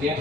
biết.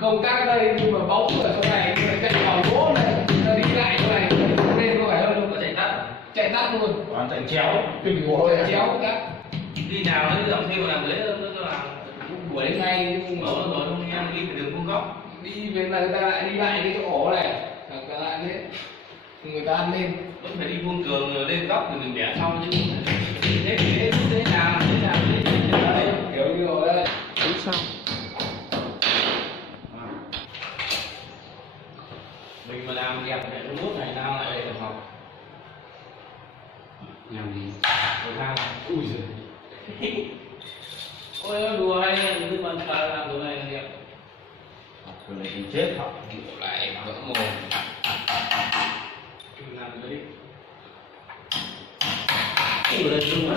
Công tác ở đây nhưng mà bóng ở chỗ này chạy vào gỗ này, ta đi lại chỗ này lên có phải hơn không? Chạy tắt luôn. Toàn chạy chéo, từng bộ chạy chéo tắt. Đi nào nó dòng thêm làm đấy nó làm Buổi đến ngay nhưng mà mở rồi không em đi về đường cung góc đi về là người ta lại đi lại cái chỗ ổ này, cả lại thế người ta ăn lên vẫn phải đi vuông tường lên góc thì mình vẽ xong chứ thế nào đấy kiểu như rồi đây. đúng sao? Mình mà làm đẹp để robot này nào lại để học Làm gì? rồi thang Ui giời. ôi nó đùa hay cứ mà làm đồ này là đẹp Rồi này cũng chết thật. Lại vỡ mồm. làm đấy cái đây chung mà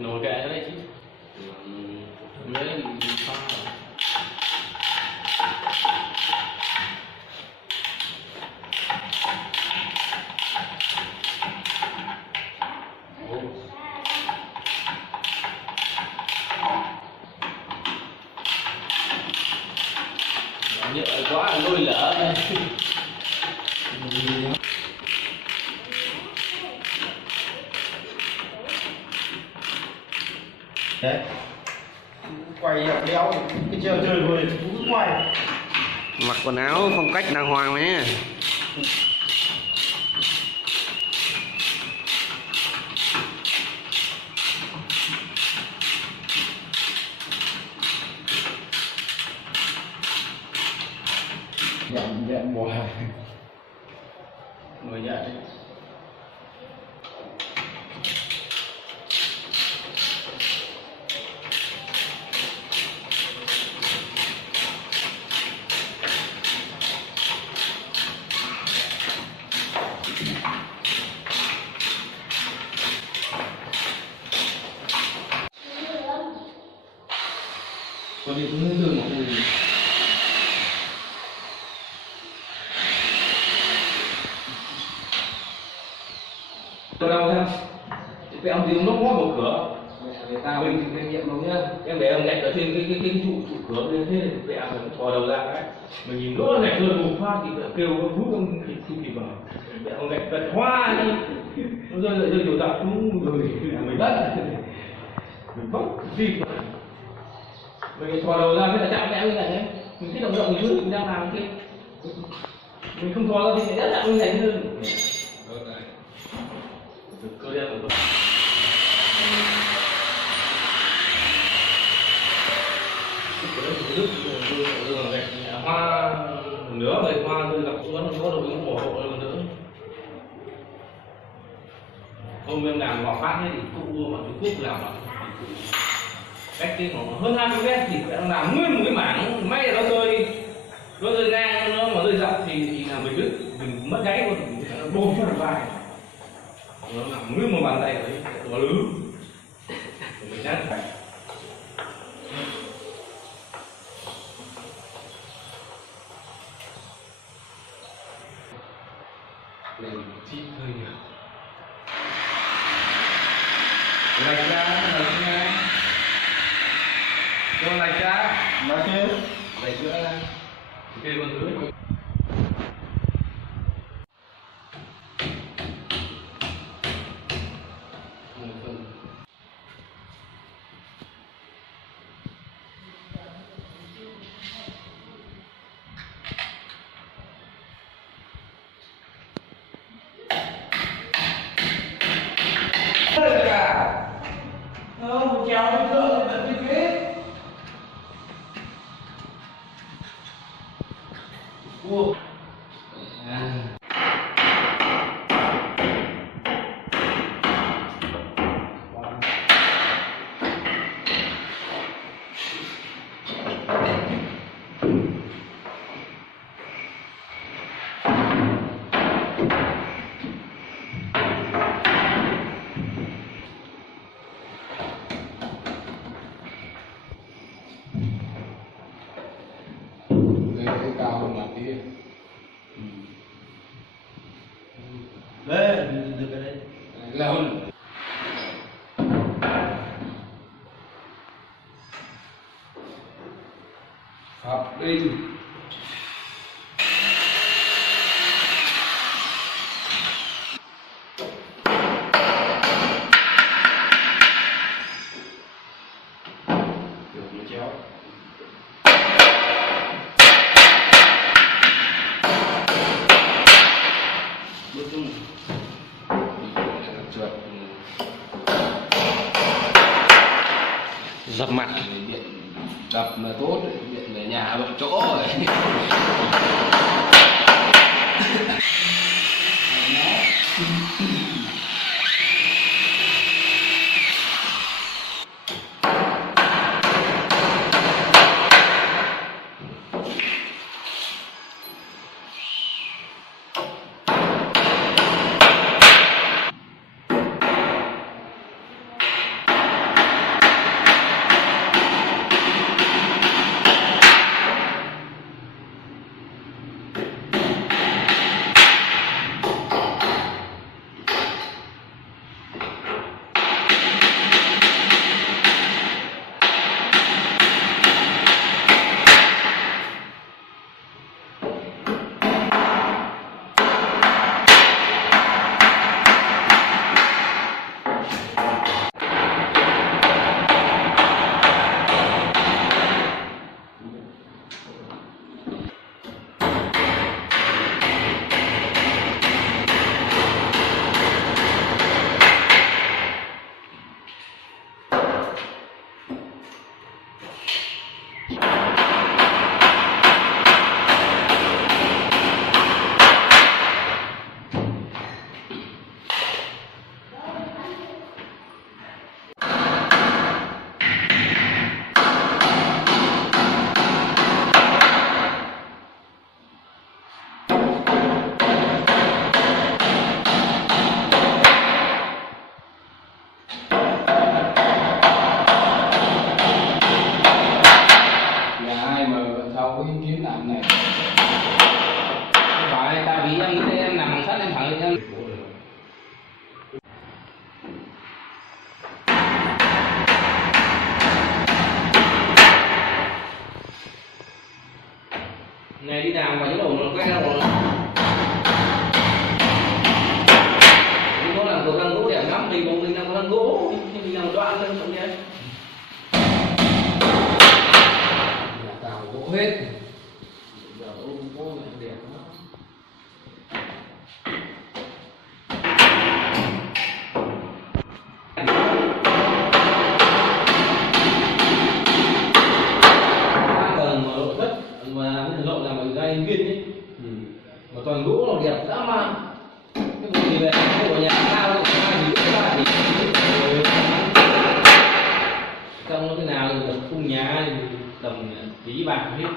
nồi kệ đấy chứ mới mình pha nhựa quá lôi lỡ đây Đấy. Quay đéo cái chơi chơi rồi cứ quay. Mặc quần áo phong cách đàng hoàng mà nhé. Dẹn bò. người nhận đấy Còn đi cũng đường một người. tôi đâu xem cái ông gì ông nốc ngót một cửa Người ta mình kinh nghiệm đúng nhá. em để ông gạch ở trên cái trụ cửa lên thế vẽ rồi thò đầu ra cái mình nhìn nữa gạch luôn bùng phát thì kêu hút ông không kịp vào vẽ ông gạch gạch hoa đi nó rơi nhiều dọc xuống rồi mình đất mình bốc gì mình thò đầu ra cái là chạm vẽ như này đấy mình thích động động dưới mình đang làm cái mình không thò ra thì sẽ rất là như này hơn cơ đen của hoa nữa rồi hoa tôi gặp xuống nó có được mùa hộ nữa hôm em làm ngọt phát ấy thì cũng mua mà Trung Quốc làm ạ cách cái khoảng hơn 20 mét thì đã làm nguyên một cái mảng, may là nó rơi ngang, nó mà rơi dọc thì là mình đứt, mình mất gãy luôn, nó bôm cho vai, nó làm nguyên một bàn tay đấy, nó lớn, mình chắc phải. Mình chít hơi nhiều. Lạch ra, cho lạch ra, Nói chứ. lạch nữa ra. Cái con dưới. Không, kéo cái thượng tận cái ghế. Ủa. Cái cao hơn mặt kia. Đây, được cái đấy. Là hơn. Hợp đinh. Được nó chéo. Bước chung. Trượt. Dập mặt. Điện đập là tốt, điện về nhà bận chỗ rồi. Ngày đi làm mà những đồ nó quét ra rồi. Nó làm cửa lăng gỗ đẹp lắm, mình làm cửa lăng gỗ, mình làm đoạn lên xong nhé. Nhà cào gỗ hết. Giờ ôm gỗ này đẹp lắm. Mà toàn gỗ nó đẹp dã man. Cái bộ gì về cái bộ nhà cao thì ai thì cũng ra thì trong nó thế nào nhà tầm tí bạc hết.